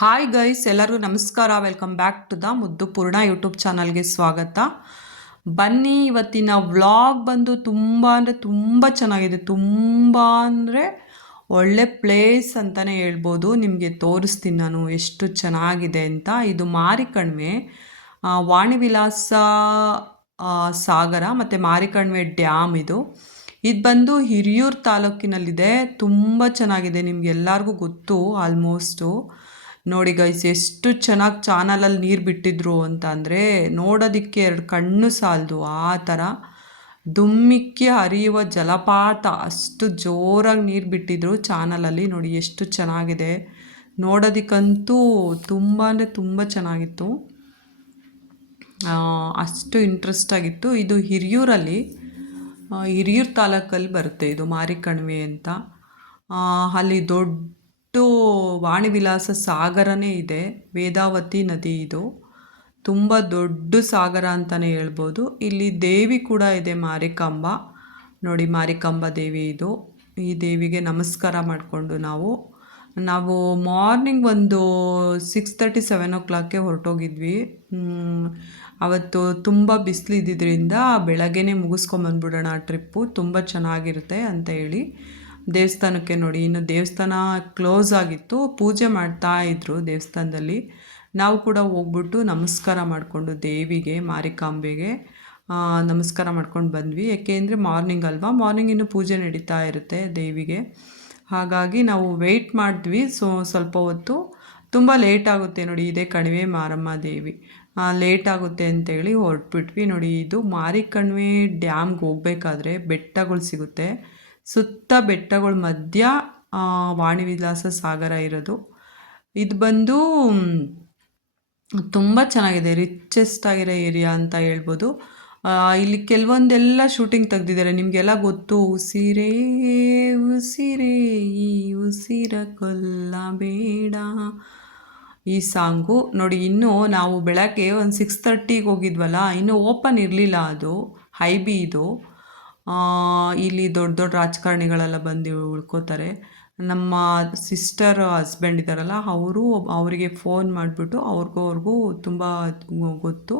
Hi guys, ಎಲ್ಲರಿಗೂ ನಮಸ್ಕಾರ. Welcome back to the ಮುದ್ದು ಪೂರ್ಣ ಯೂಟ್ಯೂಬ್ ಚಾನಲ್ಗೆ ಸ್ವಾಗತ. ಬನ್ನಿ, ಇವತ್ತಿನ ವ್ಲಾಗ್ ಬಂದು ತುಂಬ ಅಂದರೆ ತುಂಬ ಚೆನ್ನಾಗಿದೆ. ತುಂಬ ಅಂದರೆ ಒಳ್ಳೆ ಪ್ಲೇಸ್ ಅಂತಲೇ ಹೇಳ್ಬೋದು. ನಿಮಗೆ ತೋರಿಸ್ತೀನಿ ನಾನು ಎಷ್ಟು ಚೆನ್ನಾಗಿದೆ ಅಂತ. ಇದು ಮಾರಿಕಣಿವೆ ವಾಣಿವಿಲಾಸ ಸಾಗರ ಮತ್ತು ಮಾರಿಕಣಿವೆ ಡ್ಯಾಮ್. ಇದು ಬಂದು ಹಿರಿಯೂರು ತಾಲೂಕಿನಲ್ಲಿದೆ. ತುಂಬ ಚೆನ್ನಾಗಿದೆ, ನಿಮ್ಗೆಲ್ಲರಿಗೂ ಗೊತ್ತು ಆಲ್ಮೋಸ್ಟು. ನೋಡಿ ಗೈಸ್, ಎಷ್ಟು ಚೆನ್ನಾಗಿ ಚಾನಲಲ್ಲಿ ನೀರು ಬಿಟ್ಟಿದ್ರು ಅಂತ ಅಂದರೆ ನೋಡೋದಕ್ಕೆ ಎರಡು ಕಣ್ಣು ಸಾಲದು. ಆ ಥರ ದುಮ್ಮಿಕ್ಕಿ ಹರಿಯುವ ಜಲಪಾತ, ಅಷ್ಟು ಜೋರಾಗಿ ನೀರು ಬಿಟ್ಟಿದ್ರು ಚಾನಲಲ್ಲಿ. ನೋಡಿ ಎಷ್ಟು ಚೆನ್ನಾಗಿದೆ, ನೋಡೋದಕ್ಕಂತೂ ತುಂಬ ಅಂದರೆ ತುಂಬ ಚೆನ್ನಾಗಿತ್ತು. ಅಷ್ಟು ಇಂಟ್ರೆಸ್ಟ್ ಆಗಿತ್ತು. ಇದು ಹಿರಿಯೂರಲ್ಲಿ, ಹಿರಿಯೂರು ತಾಲೂಕಲ್ಲಿ ಬರುತ್ತೆ ಇದು ಮಾರಿಕಣಿವೆ ಅಂತ. ಅಲ್ಲಿ ದೊಡ್ಡ ವಾಣಿವಿಲಾಸ ಸಾಗರನೇ ಇದೆ, ವೇದಾವತಿ ನದಿ. ಇದು ತುಂಬ ದೊಡ್ಡ ಸಾಗರ ಅಂತಲೇ ಹೇಳ್ಬೋದು. ಇಲ್ಲಿ ದೇವಿ ಕೂಡ ಇದೆ, ಮಾರಿಕಾಂಬ. ನೋಡಿ, ಮಾರಿಕಾಂಬ ದೇವಿ ಇದು. ಈ ದೇವಿಗೆ ನಮಸ್ಕಾರ ಮಾಡಿಕೊಂಡು ನಾವು ಮಾರ್ನಿಂಗ್ ಒಂದು 6:30 7 o'clockಗೆ ಹೊರಟೋಗಿದ್ವಿ. ಅವತ್ತು ತುಂಬ ಬಿಸಿಲಿದ್ದಿದ್ದರಿಂದ ಬೆಳಗ್ಗೆನೇ ಮುಗಿಸ್ಕೊಂಬಂದ್ಬಿಡೋಣ ಟ್ರಿಪ್ಪು, ತುಂಬ ಚೆನ್ನಾಗಿರುತ್ತೆ ಅಂತ ಹೇಳಿ ದೇವಸ್ಥಾನಕ್ಕೆ. ನೋಡಿ, ಇನ್ನು ದೇವಸ್ಥಾನ ಕ್ಲೋಸ್ ಆಗಿತ್ತು, ಪೂಜೆ ಮಾಡ್ತಾ ಇದ್ರು ದೇವಸ್ಥಾನದಲ್ಲಿ. ನಾವು ಕೂಡ ಹೋಗ್ಬಿಟ್ಟು ನಮಸ್ಕಾರ ಮಾಡಿಕೊಂಡು ದೇವಿಗೆ, ಮಾರಿಕಾಂಬೆಗೆ ನಮಸ್ಕಾರ ಮಾಡ್ಕೊಂಡು ಬಂದ್ವಿ. ಏಕೆಂದರೆ ಮಾರ್ನಿಂಗ್ ಅಲ್ವಾ, ಮಾರ್ನಿಂಗ್ ಇನ್ನೂ ಪೂಜೆ ನಡೀತಾ ಇರುತ್ತೆ ದೇವಿಗೆ. ಹಾಗಾಗಿ ನಾವು ವೆಯ್ಟ್ ಮಾಡಿದ್ವಿ ಸ್ವಲ್ಪ ಹೊತ್ತು. ತುಂಬ ಲೇಟ್ ಆಗುತ್ತೆ ನೋಡಿ, ಇದೇ ಕಣಿವೆ ಮಾರಮ್ಮ ದೇವಿ. ಲೇಟ್ ಆಗುತ್ತೆ ಅಂತೇಳಿ ಹೊರಟ್ಬಿಟ್ವಿ. ನೋಡಿ, ಇದು ಮಾರಿಕಣಿವೆ ಡ್ಯಾಮ್ಗೆ ಹೋಗ್ಬೇಕಾದ್ರೆ ಬೆಟ್ಟಗಳು ಸಿಗುತ್ತೆ. ಸುತ್ತ ಬೆಟ್ಟಗಳ ಮಧ್ಯ ವಾಣಿವಿಲಾಸ ಸಾಗರ ಇರೋದು. ಇದು ಬಂದು ತುಂಬ ಚೆನ್ನಾಗಿದೆ, ರಿಚೆಸ್ಟ್ ಆಗಿರೋ ಏರಿಯಾ ಅಂತ ಹೇಳ್ಬೋದು. ಇಲ್ಲಿ ಕೆಲವೊಂದೆಲ್ಲ ಶೂಟಿಂಗ್ ತೆಗ್ದಿದ್ದಾರೆ, ನಿಮಗೆಲ್ಲ ಗೊತ್ತು. ಉಸಿರೇ ಉಸಿರೇ ಈ ಉಸಿರ ಕೊಲ್ಲಬೇಡ, ಈ ಸಾಂಗು. ನೋಡಿ, ಇನ್ನೂ ನಾವು ಬೆಳಗ್ಗೆ ಒಂದು 6:30ಗೆ ಹೋಗಿದ್ವಲ್ಲ, ಇನ್ನೂ ಓಪನ್ ಇರಲಿಲ್ಲ ಅದು. ಹೈಬಿ ಇದು. ಇಲ್ಲಿ ದೊಡ್ಡ ದೊಡ್ಡ ರಾಜಕಾರಣಿಗಳೆಲ್ಲ ಬಂದು ಉಳ್ಕೋತಾರೆ. ನಮ್ಮ ಸಿಸ್ಟರ್ ಹಸ್ಬೆಂಡ್ ಇದ್ದಾರಲ್ಲ, ಅವರಿಗೆ ಫೋನ್ ಮಾಡಿಬಿಟ್ಟು ಅವ್ರಿಗೂ ತುಂಬ ಗೊತ್ತು.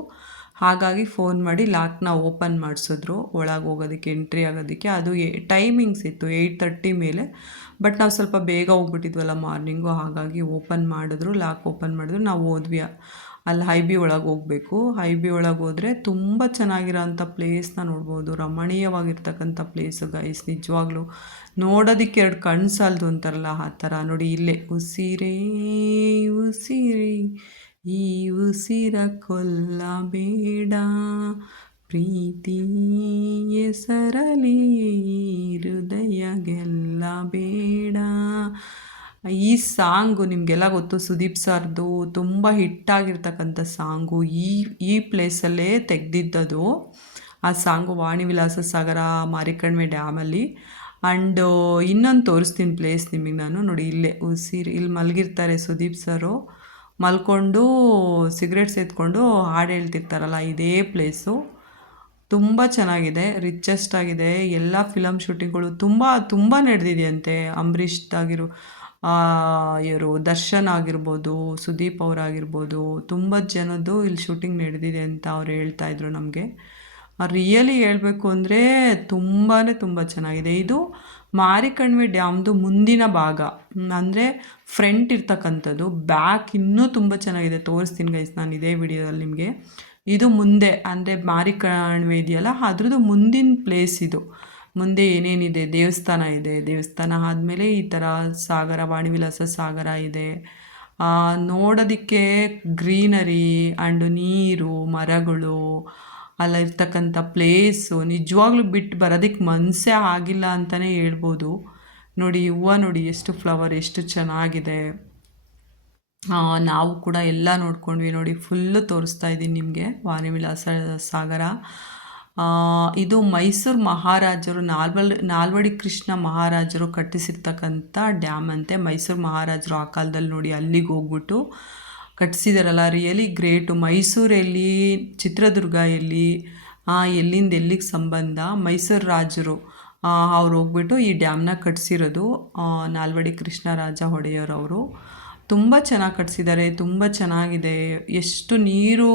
ಹಾಗಾಗಿ ಫೋನ್ ಮಾಡಿ ಲಾಕ್ನ ಓಪನ್ ಮಾಡಿಸಿದ್ರು ಒಳಗೆ ಹೋಗೋದಕ್ಕೆ, ಎಂಟ್ರಿ ಆಗೋದಕ್ಕೆ. ಅದು ಟೈಮಿಂಗ್ಸ್ ಇತ್ತು 8:30 ಮೇಲೆ. ಬಟ್ ನಾವು ಸ್ವಲ್ಪ ಬೇಗ ಹೋಗ್ಬಿಟ್ಟಿದ್ವಲ್ಲ ಮಾರ್ನಿಂಗು, ಹಾಗಾಗಿ ಓಪನ್ ಮಾಡಿದ್ರು, ಲಾಕ್ ಓಪನ್ ಮಾಡಿದ್ರು. ನಾವು ಹೋದ್ವಿ. ಅಲ್ಲಿ ಹೈಬಿ ಒಳಗೆ ಹೋಗಬೇಕು. ಹೈಬಿ ಒಳಗೆ ಹೋದರೆ ತುಂಬ ಚೆನ್ನಾಗಿರೋಂಥ ಪ್ಲೇಸ್ನ ನೋಡ್ಬೋದು. ರಮಣೀಯವಾಗಿರ್ತಕ್ಕಂಥ ಪ್ಲೇಸು ಗೈಸ್, ನಿಜವಾಗ್ಲೂ ನೋಡೋದಕ್ಕೆ ಎರಡು ಕಣ್ಣು ಸಾಲದು ಅಂತಾರಲ್ಲ, ಆ ಥರ. ನೋಡಿ, ಇಲ್ಲೇ ಉಸಿರೇ ಉಸಿರೇ ಈ ಉಸಿರ ಕೊಲ್ಲಬೇಡ, ಪ್ರೀತಿ ಹೆಸರಲಿ ಹೃದಯ ಗೆಲ್ಲಬೇಡ. ಈ ಸಾಂಗು ನಿಮಗೆಲ್ಲ ಗೊತ್ತು, ಸುದೀಪ್ ಸರ್ದು ತುಂಬ ಹಿಟ್ಟಾಗಿರ್ತಕ್ಕಂಥ ಸಾಂಗು. ಈ ಪ್ಲೇಸಲ್ಲೇ ತೆಗೆದಿದ್ದದು ಆ ಸಾಂಗು, ವಾಣಿವಿಲಾಸ ಸಾಗರ ಮಾರಿಕಣಿವೆ ಡ್ಯಾಮಲ್ಲಿ. ಆ್ಯಂಡ್ ಇನ್ನೊಂದು ತೋರಿಸ್ತೀನಿ ಪ್ಲೇಸ್ ನಿಮಗೆ ನಾನು. ನೋಡಿ, ಇಲ್ಲೇ ಉಸಿರು, ಇಲ್ಲಿ ಮಲಗಿರ್ತಾರೆ ಸುದೀಪ್ ಸರು. ಮಲ್ಕೊಂಡು ಸಿಗರೇಟ್ ಸೇದ್ಕೊಂಡು ಹಾಡು ಹೇಳ್ತಿರ್ತಾರಲ್ಲ, ಇದೇ ಪ್ಲೇಸು. ತುಂಬ ಚೆನ್ನಾಗಿದೆ, ರಿಚೆಸ್ಟ್ ಆಗಿದೆ. ಎಲ್ಲ ಫಿಲಮ್ ಶೂಟಿಂಗ್ಗಳು ತುಂಬ ನಡೆದಿದೆಯಂತೆ. ಅಂಬರೀಷ್ದಾಗಿರೋ ಇವರು ದರ್ಶನ್ ಆಗಿರ್ಬೋದು, ಸುದೀಪ್ ಅವರಾಗಿರ್ಬೋದು, ತುಂಬ ಜನದ್ದು ಇಲ್ಲಿ ಶೂಟಿಂಗ್ ನಡೆದಿದೆ ಅಂತ ಅವ್ರು ಹೇಳ್ತಾಯಿದ್ರು ನಮಗೆ. ರಿಯಲಿ ಹೇಳಬೇಕು ಅಂದರೆ ತುಂಬ ಚೆನ್ನಾಗಿದೆ. ಇದು ಮಾರಿಕಣಿವೆ ಡ್ಯಾಮ್ದು ಮುಂದಿನ ಭಾಗ, ಅಂದರೆ ಫ್ರಂಟ್ ಇರ್ತಕ್ಕಂಥದ್ದು. ಬ್ಯಾಕ್ ಇನ್ನೂ ತುಂಬ ಚೆನ್ನಾಗಿದೆ, ತೋರಿಸ್ತೀನಿ ಗೈಸ್ ನಾನು ಇದೇ ವಿಡಿಯೋದಲ್ಲಿ ನಿಮಗೆ. ಇದು ಮುಂದೆ, ಅಂದರೆ ಮಾರಿಕಣಿವೆ ಇದೆಯಲ್ಲ, ಅದ್ರದ್ದು ಮುಂದಿನ ಪ್ಲೇಸ್ ಇದು. ಮುಂದೆ ಏನೇನಿದೆ, ದೇವಸ್ಥಾನ ಇದೆ, ದೇವಸ್ಥಾನ ಆದಮೇಲೆ ಈ ಥರ ಸಾಗರ, ವಾಣಿವಿಲಾಸ ಸಾಗರ ಇದೆ. ನೋಡೋದಕ್ಕೆ ಗ್ರೀನರಿ ಆ್ಯಂಡ್ ನೀರು, ಮರಗಳು, ಅಲ್ಲಿರ್ತಕ್ಕಂಥ ಪ್ಲೇಸು ನಿಜವಾಗ್ಲೂ ಬಿಟ್ಟು ಬರೋದಕ್ಕೆ ಮನಸ್ಸೇ ಆಗಿಲ್ಲ ಅಂತಲೇ ಹೇಳ್ಬೋದು. ನೋಡಿ, ಹೂವು ನೋಡಿ ಎಷ್ಟು ಫ್ಲವರ್, ಎಷ್ಟು ಚೆನ್ನಾಗಿದೆ. ನಾವು ಕೂಡ ಎಲ್ಲ ನೋಡ್ಕೊಂಡ್ವಿ. ನೋಡಿ, ಫುಲ್ಲು ತೋರಿಸ್ತಾ ಇದ್ದೀನಿ ನಿಮಗೆ ವಾಣಿವಿಲಾಸ ಸಾಗರ. ಇದು ಮೈಸೂರು ಮಹಾರಾಜರು, ನಾಲ್ವಡಿ ಕೃಷ್ಣ ಮಹಾರಾಜರು ಕಟ್ಟಿಸಿರ್ತಕ್ಕಂಥ ಡ್ಯಾಮ್ ಅಂತೆ. ಮೈಸೂರು ಮಹಾರಾಜರು ಆ ಕಾಲದಲ್ಲಿ ನೋಡಿ ಅಲ್ಲಿಗೆ ಹೋಗ್ಬಿಟ್ಟು ಕಟ್ಟಿಸಿದಾರಲ್ಲ, ರಿಯಲಿ ಗ್ರೇಟು. ಮೈಸೂರಲ್ಲಿ, ಚಿತ್ರದುರ್ಗ ಎಲ್ಲಿಂದ ಎಲ್ಲಿಗೆ ಸಂಬಂಧ, ಮೈಸೂರು ರಾಜರು ಅವ್ರು ಹೋಗ್ಬಿಟ್ಟು ಈ ಡ್ಯಾಮ್ನ ಕಟ್ಟಿಸಿರೋದು. ನಾಲ್ವಡಿ ಕೃಷ್ಣರಾಜ ಒಡೆಯರ್ ಅವರು. ತುಂಬ ಚೆನ್ನಾಗಿ ಕಟ್ಸಿದ್ದಾರೆ, ತುಂಬ ಚೆನ್ನಾಗಿದೆ. ಎಷ್ಟು ನೀರು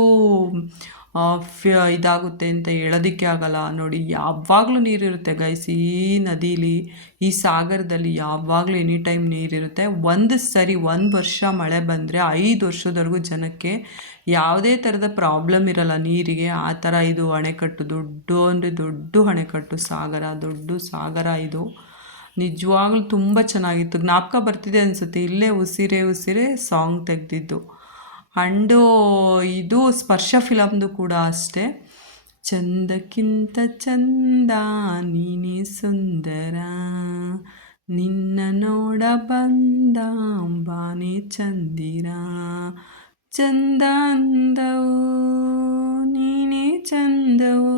ಇದಾಗುತ್ತೆ ಅಂತ ಹೇಳೋದಕ್ಕೆ ಆಗಲ್ಲ. ನೋಡಿ ಯಾವಾಗಲೂ ನೀರಿರುತ್ತೆ ಗೈಸ್ ಈ ನದೀಲಿ, ಈ ಸಾಗರದಲ್ಲಿ ಯಾವಾಗಲೂ ಎನಿ ಟೈಮ್ ನೀರಿರುತ್ತೆ. ಒಂದು ಸರಿ 1 ವರ್ಷ ಮಳೆ ಬಂದರೆ 5 ವರ್ಷದವರೆಗೂ ಜನಕ್ಕೆ ಯಾವುದೇ ಥರದ ಪ್ರಾಬ್ಲಮ್ ಇರಲ್ಲ ನೀರಿಗೆ. ಆ ಥರ ಇದು ಅಣೆಕಟ್ಟು, ದೊಡ್ಡ ಅಂದರೆ ದೊಡ್ಡ ಅಣೆಕಟ್ಟು, ಸಾಗರ, ದೊಡ್ಡ ಸಾಗರ ಇದು. ನಿಜವಾಗ್ಲೂ ತುಂಬ ಚೆನ್ನಾಗಿತ್ತು. ಜ್ಞಾಪಕ ಬರ್ತಿದೆ ಅನಿಸುತ್ತೆ, ಇಲ್ಲೇ ಉಸಿರೇ ಉಸಿರೇ ಸಾಂಗ್ ತೆಗೆದಿದ್ದು. ಅಂಡು ಇದು ಸ್ಪರ್ಶ ಫಿಲಮ್ದು ಕೂಡ ಅಷ್ಟೇ. ಚಂದಕ್ಕಿಂತ ಚಂದ ನೀನೇ ಸುಂದರ, ನಿನ್ನ ನೋಡ ಬಂದ ಬಾನೆ ಚಂದಿರ, ಚಂದ ಅಂದವು ನೀನೇ ಚಂದವು,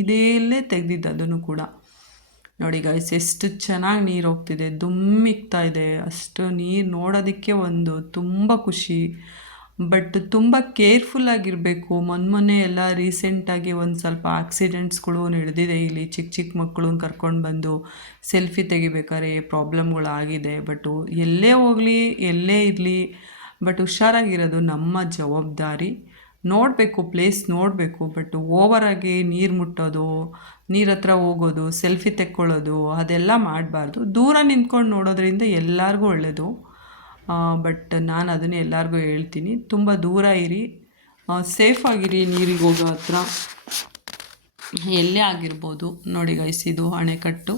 ಇದೇಲ್ಲೇ ತೆಗೆದಿದ್ದು ಅದನ್ನು ಕೂಡ. ನೋಡಿ ಗೈಸ್ ಎಷ್ಟು ಚೆನ್ನಾಗಿ ನೀರು ಹೋಗ್ತಿದೆ, ದುಮ್ಮಿಕ್ತಾ ಇದೆ. ಅಷ್ಟು ನೀರು ನೋಡೋದಕ್ಕೆ ಒಂದು ತುಂಬ ಖುಷಿ. ಬಟ್ ತುಂಬ ಕೇರ್ಫುಲ್ಲಾಗಿರಬೇಕು. ಮೊನ್ನೆ ಎಲ್ಲ ರೀಸೆಂಟಾಗಿ ಒಂದು ಸ್ವಲ್ಪ ಆಕ್ಸಿಡೆಂಟ್ಸ್ಗಳು ನಡೆದಿದೆ ಇಲ್ಲಿ. ಚಿಕ್ಕ ಚಿಕ್ಕ ಮಕ್ಕಳನ್ನ ಕರ್ಕೊಂಡು ಬಂದು ಸೆಲ್ಫಿ ತೆಗಿಬೇಕಾದ್ರೆ ಪ್ರಾಬ್ಲಮ್ಗಳಾಗಿದೆ. ಬಟ್ಟು ಎಲ್ಲೇ ಹೋಗಲಿ ಎಲ್ಲೇ ಇರಲಿ, ಬಟ್ ಹುಷಾರಾಗಿರೋದು ನಮ್ಮ ಜವಾಬ್ದಾರಿ. ನೋಡಬೇಕು, ಪ್ಲೇಸ್ ನೋಡಬೇಕು, ಬಟ್ ಓವರಾಗಿ ನೀರು ಮುಟ್ಟೋದು, ನೀರ ಹತ್ರ ಹೋಗೋದು, ಸೆಲ್ಫಿ ತೆಕ್ಕೊಳ್ಳೋದು ಅದೆಲ್ಲ ಮಾಡಬಾರ್ದು. ದೂರ ನಿಂತ್ಕೊಂಡು ನೋಡೋದ್ರಿಂದ ಎಲ್ಲರಿಗೂ ಒಳ್ಳೆಯದು. ಬಟ್ ನಾನು ಅದನ್ನೇ ಎಲ್ಲರಿಗೂ ಹೇಳ್ತೀನಿ, ತುಂಬ ದೂರ ಇರಿ, ಸೇಫಾಗಿರಿ. ನೀರಿಗೆ ಹೋಗೋ ಹತ್ರ ಎಲ್ಲೇ ಆಗಿರ್ಬೋದು. ನೋಡಿ ಗೈಸ್ ಇದು ಅಣೆಕಟ್ಟು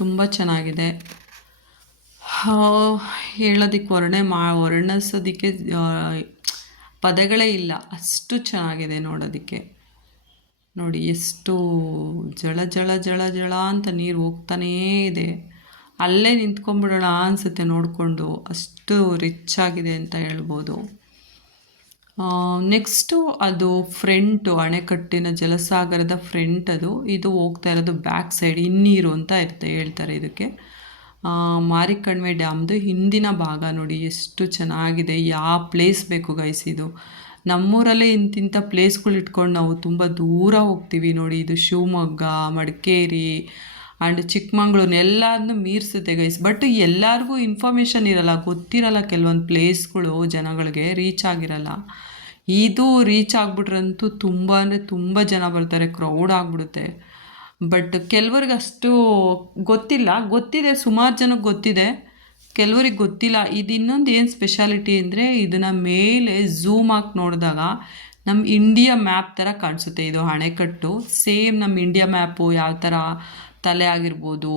ತುಂಬ ಚೆನ್ನಾಗಿದೆ. ಹೇಳೋದಕ್ಕೆ ವರ್ಣಿಸೋದಕ್ಕೆ ಪದಗಳೇ ಇಲ್ಲ, ಅಷ್ಟು ಚೆನ್ನಾಗಿದೆ ನೋಡೋದಕ್ಕೆ. ನೋಡಿ ಎಷ್ಟು ಜಳ ಜಳ ಜಳ ಜಳ ಅಂತ ನೀರು ಹೋಗ್ತಾನೇ ಇದೆ. ಅಲ್ಲೇ ನಿಂತ್ಕೊಂಡ್ಬಿಡೋಣ ಅನಿಸುತ್ತೆ ನೋಡಿಕೊಂಡು, ಅಷ್ಟು ರಿಚ್ ಆಗಿದೆ ಅಂತ ಹೇಳ್ಬೋದು. ನೆಕ್ಸ್ಟು ಅದು ಫ್ರಂಟು, ಅಣೆಕಟ್ಟಿನ ಜಲಸಾಗರದ ಫ್ರಂಟ್ ಅದು. ಇದು ಹೋಗ್ತಾ ಇರೋದು ಬ್ಯಾಕ್ ಸೈಡ್, ಹಿನ್ನೀರು ಅಂತ ಹೇಳ್ತಾರೆ ಇದಕ್ಕೆ. ಮಾರಿಕಣಿವೆ ಡ್ಯಾಮ್ದು ಹಿಂದಿನ ಭಾಗ ನೋಡಿ ಎಷ್ಟು ಚೆನ್ನಾಗಿದೆ. ಯಾವ ಪ್ಲೇಸ್ ಬೇಕು ಗೈಸ್ ಇದು. ನಮ್ಮೂರಲ್ಲೇ ಇಂತಿಂಥ ಪ್ಲೇಸ್ಗಳು ಇಟ್ಕೊಂಡು ನಾವು ತುಂಬ ದೂರ ಹೋಗ್ತೀವಿ. ನೋಡಿ ಇದು ಶಿವಮೊಗ್ಗ, ಮಡಿಕೇರಿ ಆ್ಯಂಡ್ ಚಿಕ್ಕಮಂಗ್ಳೂರು ಎಲ್ಲದನ್ನೂ ಮೀರಿಸುತ್ತೆ ಗೈಸ್. ಬಟ್ ಎಲ್ಲರಿಗೂ ಇನ್ಫಾರ್ಮೇಷನ್ ಇರಲ್ಲ, ಗೊತ್ತಿರಲ್ಲ ಕೆಲವೊಂದು ಪ್ಲೇಸ್ಗಳು ಜನಗಳಿಗೆ ರೀಚ್ ಆಗಿರಲ್ಲ. ಇದು ರೀಚ್ ಆಗಿಬಿಟ್ರಂತೂ ತುಂಬ ಅಂದರೆ ತುಂಬ ಜನ ಬರ್ತಾರೆ, ಕ್ರೌಡ್ ಆಗಿಬಿಡುತ್ತೆ. ಬಟ್ ಕೆಲವ್ರಿಗೆ ಅಷ್ಟು ಗೊತ್ತಿದೆ, ಸುಮಾರು ಜನಕ್ಕೆ ಗೊತ್ತಿದೆ, ಕೆಲವ್ರಿಗೆ ಗೊತ್ತಿಲ್ಲ. ಇದು ಇನ್ನೊಂದು ಏನು ಸ್ಪೆಷಾಲಿಟಿ ಅಂದರೆ ಇದನ್ನು ಮೇಲೆ ಝೂಮ್ ಹಾಕಿ ನೋಡಿದಾಗ ನಮ್ಮ ಇಂಡಿಯಾ ಮ್ಯಾಪ್ ಥರ ಕಾಣಿಸುತ್ತೆ. ಇದು ಅಣೆಕಟ್ಟು ಸೇಮ್ ನಮ್ಮ ಇಂಡಿಯಾ ಮ್ಯಾಪು ಯಾವ ಥರ ತಲೆ ಆಗಿರ್ಬೋದು,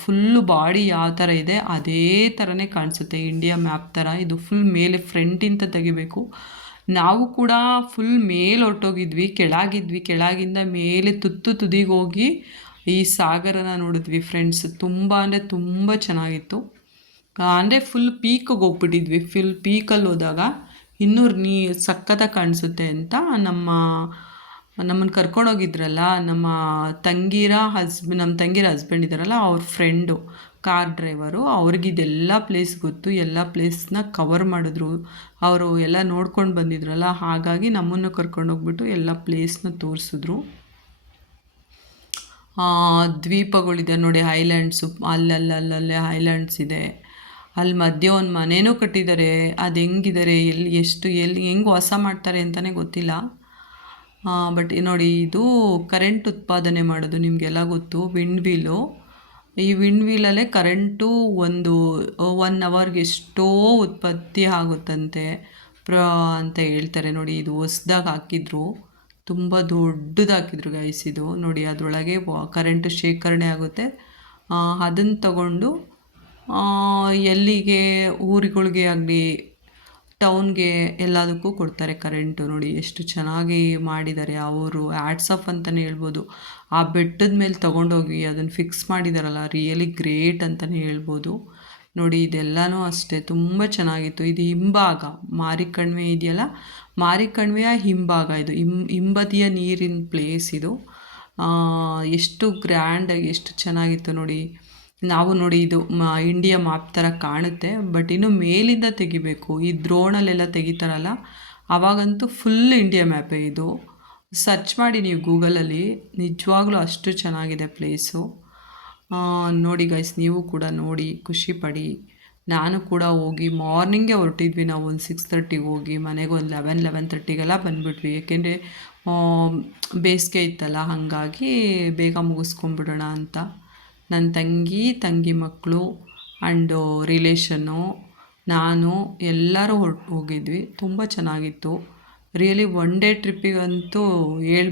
ಫುಲ್ಲು ಬಾಡಿ ಯಾವ ಥರ ಇದೆ ಅದೇ ಥರನೇ ಕಾಣಿಸುತ್ತೆ, ಇಂಡಿಯಾ ಮ್ಯಾಪ್ ಥರ. ಇದು ಫುಲ್ ಮೇಲೆ ಫ್ರಂಟಿಂದ ತೆಗಿಬೇಕು. ನಾವು ಕೂಡ ಫುಲ್ ಮೇಲೆ ಹೊರಟೋಗಿದ್ವಿ, ಕೆಳಗಿಂದ ಮೇಲೆ ತುದಿಗೆ ಹೋಗಿ ಈ ಸಾಗರನ ನೋಡಿದ್ವಿ ಫ್ರೆಂಡ್ಸ್. ತುಂಬ ಅಂದರೆ ತುಂಬ ಚೆನ್ನಾಗಿತ್ತು. ಅಂದರೆ ಫುಲ್ ಪೀಕಿಗೆ ಹೋಗ್ಬಿಟ್ಟಿದ್ವಿ. ಫುಲ್ ಪೀಕಲ್ಲಿ ಹೋದಾಗ ಇನ್ನೂ ಸಕ್ಕತ್ತಾಗಿ ಕಾಣಿಸುತ್ತೆ ಅಂತ ನಮ್ಮನ್ನು ಕರ್ಕೊಂಡೋಗಿದ್ರಲ್ಲ ನಮ್ಮ ತಂಗಿರ ಹಸ್ಬೆಂಡ್ ಇದ್ದಾರಲ್ಲ, ಅವ್ರ ಫ್ರೆಂಡು ಕಾರ್ ಡ್ರೈವರು, ಅವ್ರಿಗಿದೆಲ್ಲ ಪ್ಲೇಸ್ ಗೊತ್ತು, ಎಲ್ಲ ಪ್ಲೇಸ್ನ ಕವರ್ ಮಾಡಿದ್ರು ಅವರು, ಎಲ್ಲ ನೋಡ್ಕೊಂಡು ಬಂದಿದ್ರಲ್ಲ. ಹಾಗಾಗಿ ನಮ್ಮನ್ನು ಕರ್ಕೊಂಡೋಗ್ಬಿಟ್ಟು ಎಲ್ಲ ಪ್ಲೇಸ್ನ ತೋರಿಸಿದ್ರು. ದ್ವೀಪಗಳಿದೆ ನೋಡಿ, ಐಲ್ಯಾಂಡ್ಸು, ಅಲ್ಲಲ್ಲೇ ಐಲ್ಯಾಂಡ್ಸ್ ಇದೆ. ಅಲ್ಲಿ ಮಧ್ಯೆ ಒಂದು ಮನೇನೂ ಕಟ್ಟಿದ್ದಾರೆ. ಅದು ಹೆಂಗಿದ್ದಾರೆ, ಹೆಂಗೆ ವಾಸ ಮಾಡ್ತಾರೆ ಅಂತಲೇ ಗೊತ್ತಿಲ್ಲ. ಬಟ್ ನೋಡಿ ಇದು ಕರೆಂಟ್ ಉತ್ಪಾದನೆ ಮಾಡೋದು, ನಿಮಗೆಲ್ಲ ಗೊತ್ತು, ವಿಂಡ್ ವೀಲು. ಈ ವಿಂಡ್ ವೀಲಲ್ಲೇ ಕರೆಂಟು 1 ಅವರ್ಗೆ ಎಷ್ಟೋ ಉತ್ಪತ್ತಿ ಆಗುತ್ತಂತೆ ಅಂತ ಹೇಳ್ತಾರೆ. ನೋಡಿ ಇದು ಹೊಸ್ದಾಗಿ ಹಾಕಿದ್ರು, ತುಂಬ ದೊಡ್ಡದು ಹಾಕಿದ್ರು ಗೈಸ್ ಇದು. ನೋಡಿ ಅದರೊಳಗೆ ಕರೆಂಟು ಶೇಖರಣೆ ಆಗುತ್ತೆ. ಅದನ್ನು ತಗೊಂಡು ಎಲ್ಲಿಗೆ ಊರುಗಳಿಗೆ ಆಗಲಿ ಟೌನ್ಗೆ ಎಲ್ಲದಕ್ಕೂ ಕೊಡ್ತಾರೆ ಕರೆಂಟು. ನೋಡಿ ಎಷ್ಟು ಚೆನ್ನಾಗಿ ಮಾಡಿದ್ದಾರೆ ಅವರು, ಹ್ಯಾಟ್ಸ್ ಆಫ್ ಅಂತಲೇ ಹೇಳ್ಬೋದು. ಆ ಬೆಟ್ಟದ ಮೇಲೆ ತೊಗೊಂಡೋಗಿ ಅದನ್ನು ಫಿಕ್ಸ್ ಮಾಡಿದಾರಲ್ಲ, ರಿಯಲಿ ಗ್ರೇಟ್ ಅಂತಲೇ ಹೇಳ್ಬೋದು. ನೋಡಿ ಇದೆಲ್ಲನೂ ಅಷ್ಟೇ ತುಂಬ ಚೆನ್ನಾಗಿತ್ತು. ಇದು ಹಿಂಭಾಗ, ಮಾರಿಕಣಿವೆ ಇದೆಯಲ್ಲ, ಮಾರಿಕಣಿವೆಯ ಹಿಂಭಾಗ ಇದು, ಹಿಂಬದಿಯ ನೀರಿನ ಪ್ಲೇಸ್ ಇದು. ಎಷ್ಟು ಗ್ರ್ಯಾಂಡಾಗಿ ಎಷ್ಟು ಚೆನ್ನಾಗಿತ್ತು ನೋಡಿ. ನಾವು ನೋಡಿ ಇದು ಇಂಡಿಯಾ ಮ್ಯಾಪ್ ಥರ ಕಾಣುತ್ತೆ, ಬಟ್ ಇನ್ನು ಮೇಲಿಂದ ತೆಗಿಬೇಕು. ಈ ಡ್ರೋನಲ್ಲೆಲ್ಲ ತೆಗಿತಾರಲ್ಲ ಆವಾಗಂತೂ ಫುಲ್ ಇಂಡಿಯಾ ಮ್ಯಾಪೇ ಇದು. ಸರ್ಚ್ ಮಾಡಿ ನೀವು ಗೂಗಲಲ್ಲಿ, ನಿಜವಾಗ್ಲೂ ಅಷ್ಟು ಚೆನ್ನಾಗಿದೆ ಪ್ಲೇಸು. ನೋಡಿ ಗೈಸ್, ನೀವು ಕೂಡ ನೋಡಿ ಖುಷಿ ಪಡಿ. ನಾನು ಕೂಡ ಹೋಗಿ ಮಾರ್ನಿಂಗೇ ಹೊರಟಿದ್ವಿ. ನಾವು ಒಂದು 6:30ಗೆ ಹೋಗಿ ಮನೆಗೆ ಒಂದು 11:30ಗೆಲ್ಲ ಬಂದುಬಿಟ್ವಿ. ಏಕೆಂದರೆ ಬೇಸಿಗೆ ಇತ್ತಲ್ಲ, ಹಾಗಾಗಿ ಬೇಗ ಮುಗಿಸ್ಕೊಂಬಿಡೋಣ ಅಂತ. ನನ್ನ ತಂಗಿ ಮಕ್ಕಳು ಆ್ಯಂಡು ರಿಲೇಷನ್ನು, ನಾನು ಎಲ್ಲರೂ ಹೋಗಿದ್ವಿ. ತುಂಬ ಚೆನ್ನಾಗಿತ್ತು. ರಿಯಲಿ ಒನ್ ಡೇ ಟ್ರಿಪ್ಪಿಗಂತೂ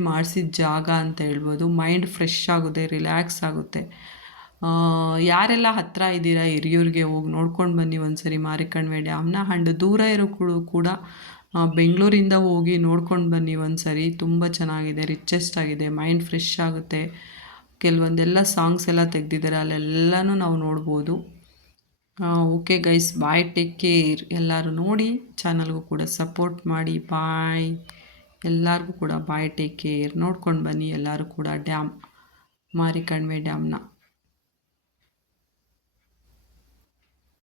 ಮಾಡಿಸಿದ ಜಾಗ ಅಂತ ಹೇಳ್ಬೋದು. ಮೈಂಡ್ ಫ್ರೆಶ್ ಆಗುತ್ತೆ, ರಿಲ್ಯಾಕ್ಸ್ ಆಗುತ್ತೆ. ಯಾರೆಲ್ಲ ಹತ್ತಿರ ಇದ್ದೀರಾ ಹಿರಿಯೂರಿಗೆ ಹೋಗಿ ನೋಡ್ಕೊಂಡು ಬನ್ನಿ ಒಂದ್ಸರಿ ಮಾರಿಕಣಿವೆ ಡ್ಯಾಮ್ನ. ಆ್ಯಂಡ್ ದೂರ ಇರೋ ಕೂಡ ಬೆಂಗಳೂರಿಂದ ಹೋಗಿ ನೋಡ್ಕೊಂಡು ಬನ್ನಿ ಒಂದ್ಸರಿ. ತುಂಬ ಚೆನ್ನಾಗಿದೆ, ರಿಚೆಸ್ಟ್ ಆಗಿದೆ, ಮೈಂಡ್ ಫ್ರೆಶ್ ಆಗುತ್ತೆ. ಕೆಲವೊಂದೆಲ್ಲ ಸಾಂಗ್ಸ್ ಎಲ್ಲ ತೆಗ್ದಿದ್ದಾರೆ, ಅಲ್ಲೆಲ್ಲನೂ ನಾವು ನೋಡ್ಬೋದು. ಓಕೆ ಗೈಸ್, ಬಾಯ್, ಟೇಕ್ ಕೇರ್. ಎಲ್ಲರೂ ನೋಡಿ, ಚಾನಲ್ಗೂ ಕೂಡ ಸಪೋರ್ಟ್ ಮಾಡಿ. ಬಾಯ್, ಎಲ್ಲರಿಗೂ ಕೂಡ ಬಾಯ್, ಟೇಕ್ ಕೇರ್. ನೋಡ್ಕೊಂಡು ಬನ್ನಿ ಎಲ್ಲರೂ ಕೂಡ ಮಾರಿಕಣಿವೆ ಡ್ಯಾಮ್ನ.